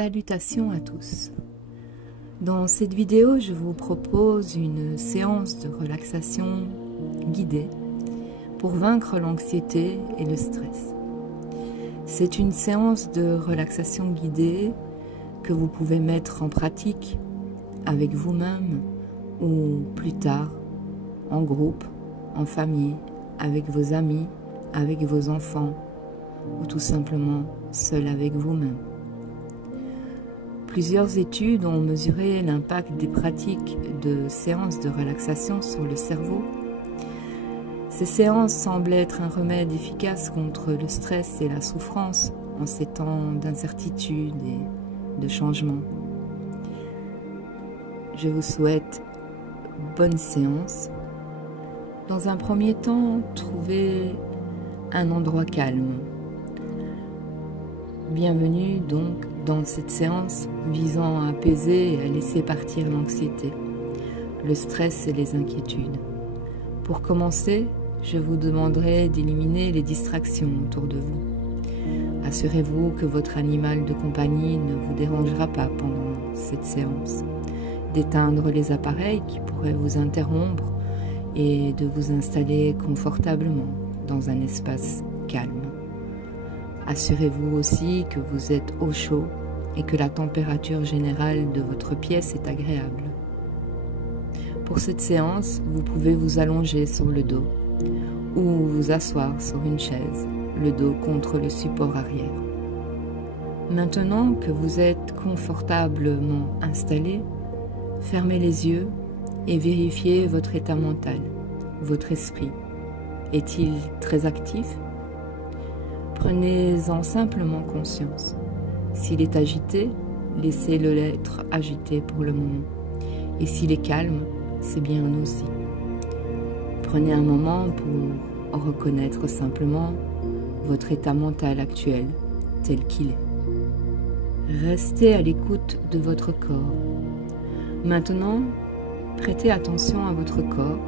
Salutations à tous. Dans cette vidéo, je vous propose une séance de relaxation guidée pour vaincre l'anxiété et le stress. C'est une séance de relaxation guidée que vous pouvez mettre en pratique avec vous-même ou plus tard en groupe, en famille, avec vos amis, avec vos enfants ou tout simplement seul avec vous-même. Plusieurs études ont mesuré l'impact des pratiques de séances de relaxation sur le cerveau. Ces séances semblent être un remède efficace contre le stress et la souffrance en ces temps d'incertitude et de changement. Je vous souhaite bonne séance. Dans un premier temps, trouvez un endroit calme. Bienvenue donc dans cette séance visant à apaiser et à laisser partir l'anxiété, le stress et les inquiétudes. Pour commencer, je vous demanderai d'éliminer les distractions autour de vous. Assurez-vous que votre animal de compagnie ne vous dérangera pas pendant cette séance, d'éteindre les appareils qui pourraient vous interrompre et de vous installer confortablement dans un espace calme. Assurez-vous aussi que vous êtes au chaud et que la température générale de votre pièce est agréable. Pour cette séance, vous pouvez vous allonger sur le dos ou vous asseoir sur une chaise, le dos contre le support arrière. Maintenant que vous êtes confortablement installé, fermez les yeux et vérifiez votre état mental, votre esprit. Est-il très actif ? Prenez-en simplement conscience. S'il est agité, laissez-le être agité pour le moment. Et s'il est calme, c'est bien aussi. Prenez un moment pour reconnaître simplement votre état mental actuel tel qu'il est. Restez à l'écoute de votre corps. Maintenant, prêtez attention à votre corps.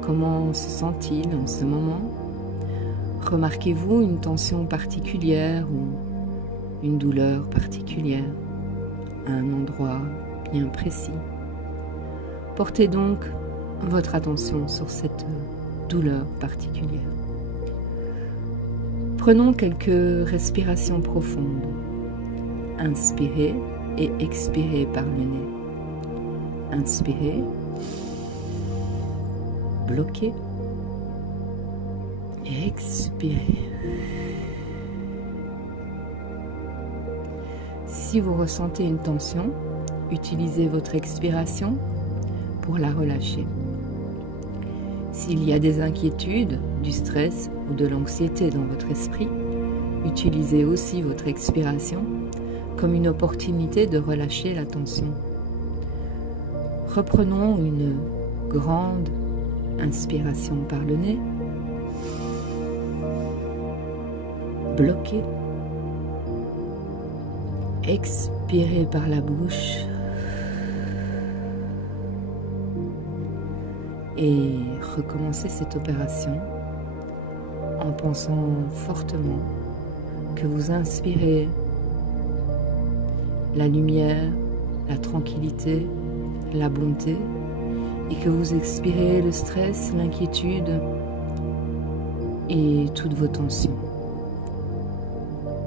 Comment se sent-il en ce moment ? Remarquez-vous une tension particulière ou une douleur particulière à un endroit bien précis? Portez donc votre attention sur cette douleur particulière. Prenons quelques respirations profondes. Inspirez et expirez par le nez. Inspirez. Bloquez. Expirez. Si vous ressentez une tension, utilisez votre expiration pour la relâcher. S'il y a des inquiétudes, du stress ou de l'anxiété dans votre esprit, utilisez aussi votre expiration comme une opportunité de relâcher la tension. Reprenons une grande inspiration par le nez. Bloquez. Expirez par la bouche. Et recommencez cette opération en pensant fortement que vous inspirez la lumière, la tranquillité, la bonté et que vous expirez le stress, l'inquiétude et toutes vos tensions.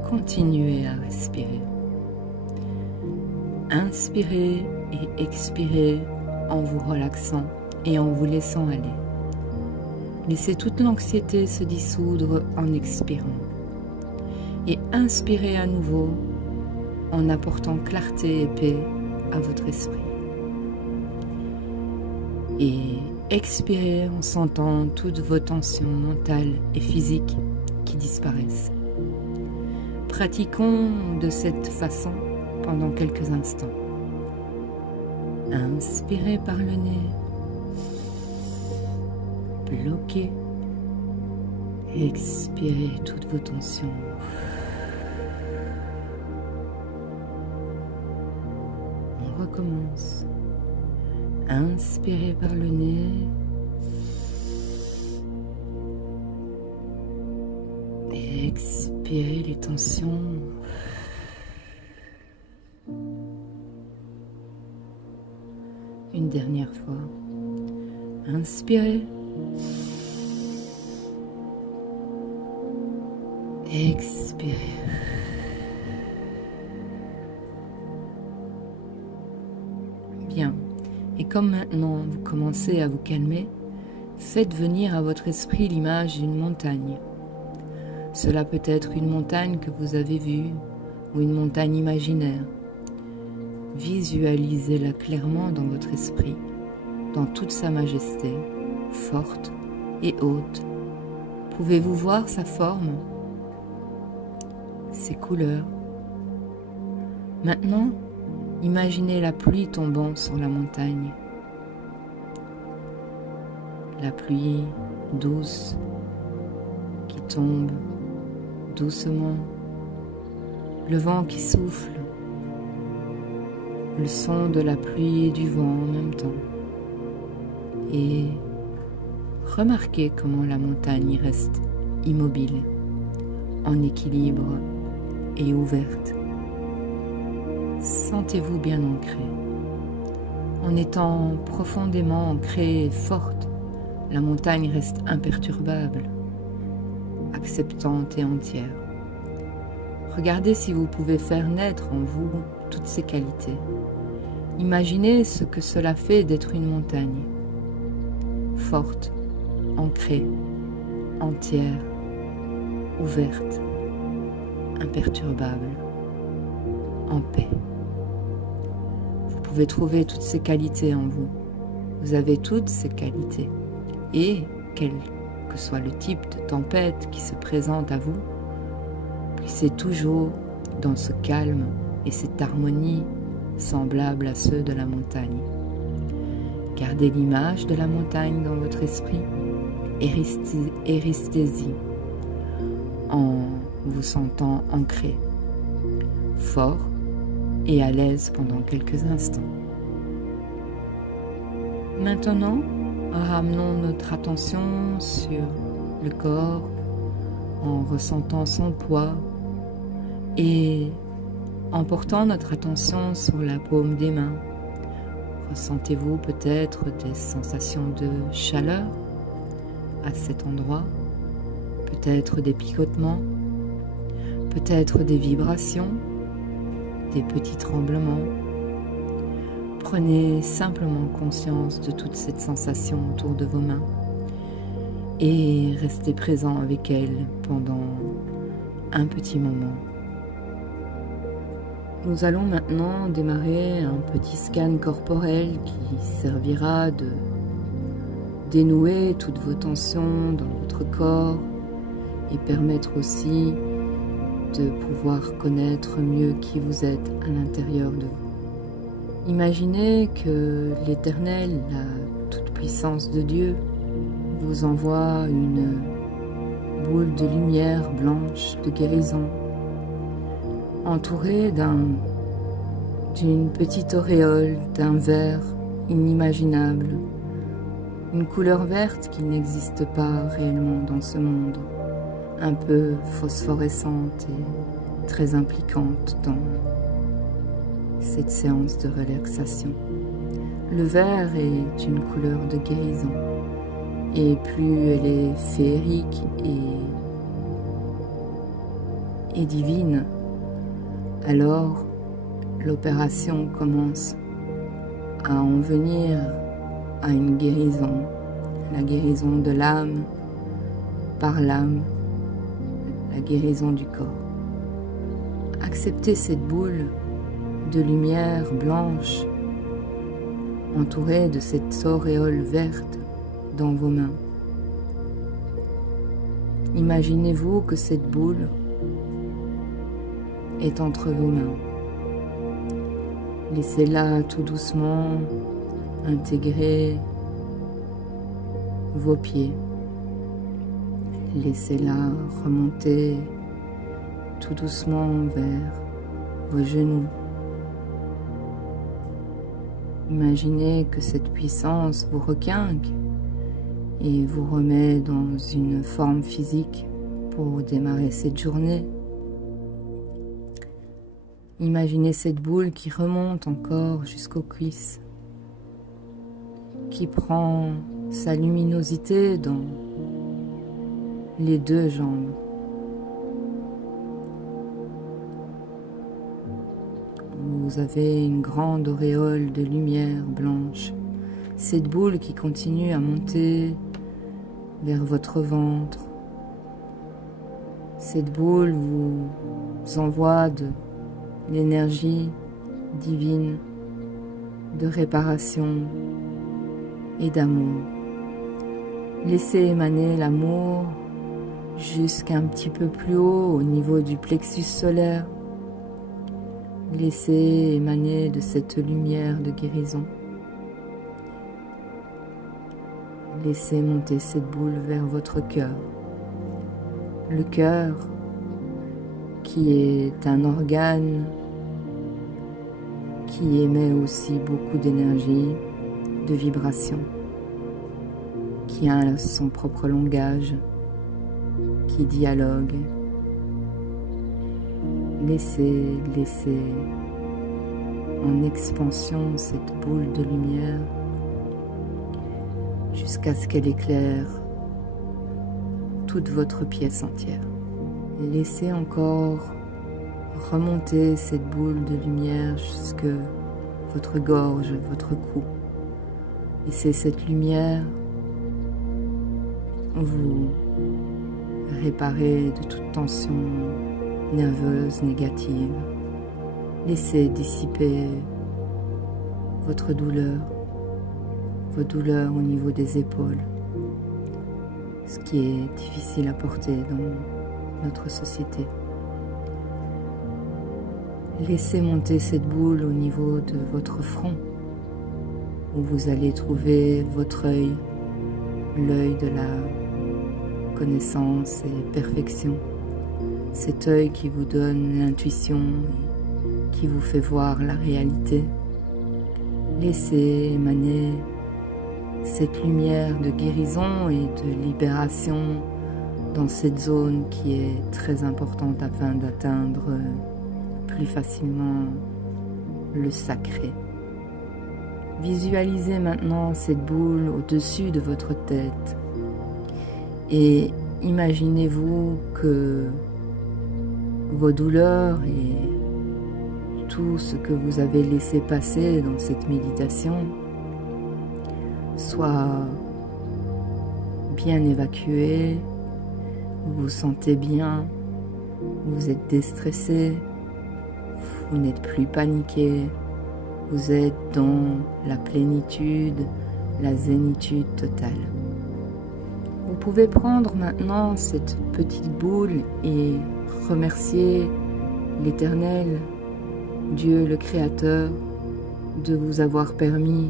Continuez à respirer. Inspirez et expirez en vous relaxant et en vous laissant aller. Laissez toute l'anxiété se dissoudre en expirant. Et inspirez à nouveau en apportant clarté et paix à votre esprit. Et expirez en sentant toutes vos tensions mentales et physiques qui disparaissent. Pratiquons de cette façon pendant quelques instants. Inspirez par le nez. Bloquez. Expirez toutes vos tensions. On recommence. Inspirez par le nez. Et expirez les tensions. Une dernière fois. Inspirez. Expirez. Bien. Et comme maintenant vous commencez à vous calmer, faites venir à votre esprit l'image d'une montagne. Cela peut être une montagne que vous avez vue ou une montagne imaginaire. Visualisez-la clairement dans votre esprit, dans toute sa majesté, forte et haute. Pouvez-vous voir sa forme, ses couleurs? Maintenant, imaginez la pluie tombant sur la montagne. La pluie douce qui tombe doucement, le vent qui souffle, le son de la pluie et du vent en même temps. Et remarquez comment la montagne reste immobile, en équilibre et ouverte. Sentez-vous bien ancré. En étant profondément ancrée et forte, la montagne reste imperturbable, acceptante et entière. Regardez si vous pouvez faire naître en vous toutes ces qualités. Imaginez ce que cela fait d'être une montagne, forte, ancrée, entière, ouverte, imperturbable, en paix. Vous pouvez trouver toutes ces qualités en vous. Vous avez toutes ces qualités. Et, quel que soit le type de tempête qui se présente à vous, puissez toujours dans ce calme et cette harmonie semblable à ceux de la montagne. Gardez l'image de la montagne dans votre esprit et restez-y en vous sentant ancré, fort et à l'aise pendant quelques instants. Maintenant, ramenons notre attention sur le corps en ressentant son poids et en portant notre attention sur la paume des mains. Ressentez-vous peut-être des sensations de chaleur à cet endroit, peut-être des picotements, peut-être des vibrations, des petits tremblements. Prenez simplement conscience de toute cette sensation autour de vos mains et restez présent avec elles pendant un petit moment. Nous allons maintenant démarrer un petit scan corporel qui servira de dénouer toutes vos tensions dans votre corps et permettre aussi de pouvoir connaître mieux qui vous êtes à l'intérieur de vous. Imaginez que l'Éternel, la toute-puissance de Dieu, vous envoie une boule de lumière blanche de guérison, entourée d'une petite auréole d'un vert inimaginable, une couleur verte qui n'existe pas réellement dans ce monde, un peu phosphorescente et très impliquante dans cette séance de relaxation. Le vert est une couleur de guérison, et plus elle est féerique et divine, alors l'opération commence à en venir à une guérison, la guérison de l'âme par l'âme, la guérison du corps. Acceptez cette boule de lumière blanche entourée de cette auréole verte dans vos mains. Imaginez-vous que cette boule est entre vos mains. Laissez-la tout doucement intégrer vos pieds. Laissez-la remonter tout doucement vers vos genoux. Imaginez que cette puissance vous requinque et vous remet dans une forme physique pour démarrer cette journée. Imaginez cette boule qui remonte encore jusqu'aux cuisses. qui prend sa luminosité dans les deux jambes. Vous avez une grande auréole de lumière blanche. Cette boule qui continue à monter vers votre ventre. Cette boule vous envoie de l'énergie divine, de réparation et d'amour. Laissez émaner l'amour jusqu'à un petit peu plus haut au niveau du plexus solaire. Laissez émaner de cette lumière de guérison. Laissez monter cette boule vers votre cœur. Le cœur, qui est un organe qui émet aussi beaucoup d'énergie, de vibration, qui a son propre langage, qui dialogue. Laissez en expansion cette boule de lumière jusqu'à ce qu'elle éclaire toute votre pièce entière. Laissez encore remonter cette boule de lumière jusque votre gorge, votre cou. Laissez cette lumière vous réparer de toute tension nerveuse, négative. Laissez dissiper votre douleur, vos douleurs au niveau des épaules, ce qui est difficile à porter dans notre société. Laissez monter cette boule au niveau de votre front, où vous allez trouver votre œil, l'œil de la connaissance et perfection. Cet œil qui vous donne l'intuition, qui vous fait voir la réalité. Laissez émaner cette lumière de guérison et de libération dans cette zone qui est très importante afin d'atteindre plus facilement le sacré. Visualisez maintenant cette boule au-dessus de votre tête et imaginez-vous que vos douleurs et tout ce que vous avez laissé passer dans cette méditation soit bien évacué, vous vous sentez bien, vous êtes déstressé, vous n'êtes plus paniqué, vous êtes dans la plénitude, la zénitude totale. Vous pouvez prendre maintenant cette petite boule et remercier l'Éternel, Dieu le Créateur, de vous avoir permis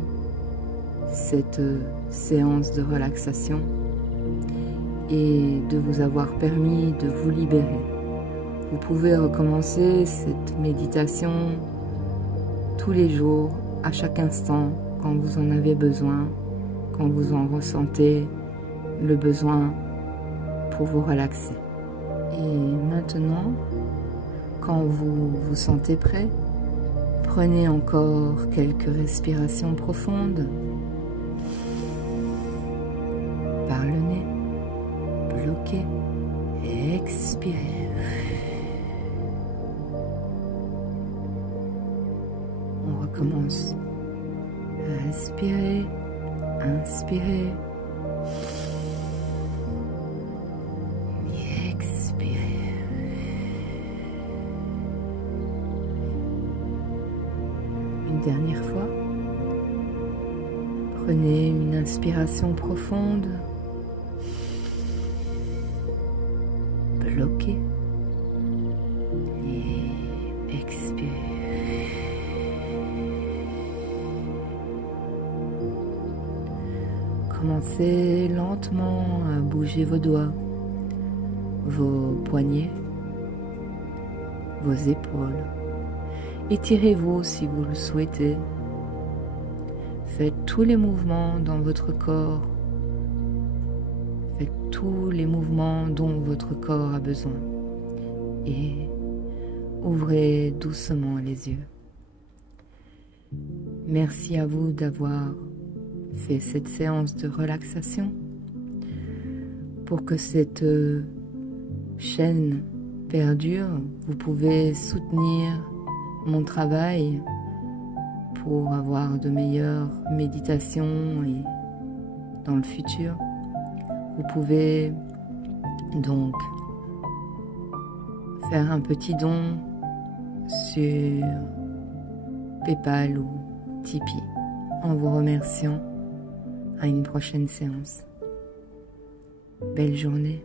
cette séance de relaxation et de vous avoir permis de vous libérer. Vous pouvez recommencer cette méditation tous les jours, à chaque instant, quand vous en avez besoin, quand vous en ressentez le besoin pour vous relaxer. Et maintenant, quand vous vous sentez prêt, prenez encore quelques respirations profondes par le nez, bloquez et expirez. On recommence. Respirez, inspirez. Dernière fois, prenez une inspiration profonde, bloquez et expirez. Commencez lentement à bouger vos doigts, vos poignets, vos épaules. Étirez-vous si vous le souhaitez. Faites tous les mouvements dans votre corps. Faites tous les mouvements dont votre corps a besoin. Et ouvrez doucement les yeux. Merci à vous d'avoir fait cette séance de relaxation. Pour que cette chaîne perdure, vous pouvez soutenir mon travail pour avoir de meilleures méditations et dans le futur. Vous pouvez donc faire un petit don sur PayPal ou Tipeee en vous remerciant. À une prochaine séance. Belle journée.